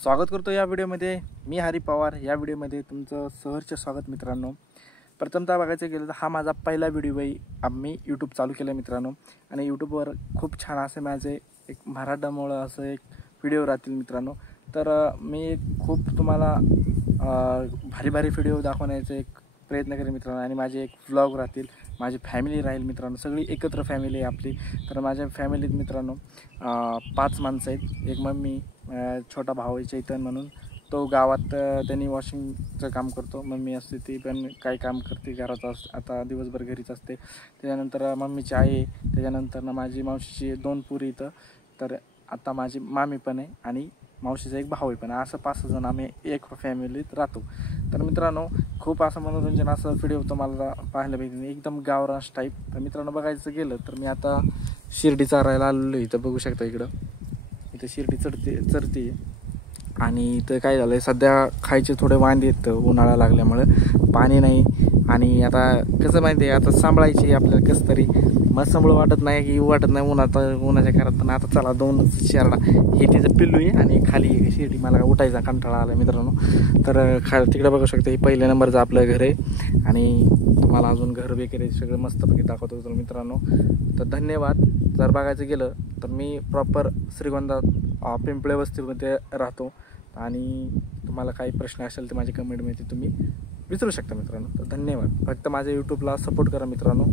स्वागत करतो या व्हिडिओमध्ये मी हरी पवार। या व्हिडिओमध्ये तुमचं सहर्ष स्वागत मित्रांनो। प्रथमतः बघायचं गेलं तर हा माझा पहिला व्हिडिओ आहे। आम्ही यूट्यूब चालू केलं मित्रांनो आणि यूट्यूबवर खूप छान असे माझे एक मराठामुळं असं एक व्हिडिओ राहतील मित्रांनो। तर मी खूप तुम्हाला भारी भारी व्हिडिओ दाखवण्याचा एक प्रयत्न करेन मित्रांनो आणि माझे एक व्लॉग राहतील, माझी फॅमिली राहील मित्रांनो, सगळी एकत्र फॅमिली आहे आपली। तर माझ्या फॅमिलीत मित्रांनो 5 माणसं आहेत। एक मम्मी, छोटा भाऊ आहे चैतन म्हणून, तो गावात त्यांनी वॉशिंगचं काम करतो। मम्मी असते ती पण काही काम करते घरात, आता दिवसभर घरीच असते। त्याच्यानंतर मम्मीची आई आहे, त्याच्यानंतर माझी मावशीची 2 पोरी इथं, तर आता माझी मामी पण आहे आणि मावशीचा एक भाऊ आहे पण, असं 5 जण आम्ही एक फॅमिलीत राहतो। तर मित्रांनो खूप असं मनोरंजन असं व्हिडिओ तुम्हाला पाहायला भेटेल, एकदम गावरान टाईप। तर मित्रांनो बघायचं गेलं तर मी आता शिर्डी चारायला आलेलो आहे। इथं बघू शकता, इथं शिर्डी चरते आणि इथं काय झालं आहे, सध्या खायचे थोडे वांदे आहेत उन्हाळा लागल्यामुळे, पाणी नाही। आणि आता कसं माहिती आहे, आता सांभाळायची आपल्याला कसं तरी, मग सांभाळू वाटत नाही की वाटत नाही उन्हाच्या घरात। पण आता चला 2 शेरडा, हे तिचं पिल्लू आहे आणि खाली शिर्डी, मला उठायचा कंटाळा आला मित्रांनो। तर तिकडे बघू शकता, हे पहिल्या नंबरचं आपलं घर आहे आणि तुम्हाला अजून घर वगैरे सगळं मस्तपैकी दाखवतो तर मित्रांनो। तर धन्यवाद। जर बघायचं गेलं तर मी प्रॉपर श्रीगोंदा पिंपळे वस्तीमध्ये राहतो आणि तुम्हाला काही प्रश्न असेल तर माझ्या कमेंटमध्ये तुम्ही विचारू शकता मित्रांनो। तर धन्यवाद। फक्त माझ्या यूट्यूबला सपोर्ट करा मित्रांनो।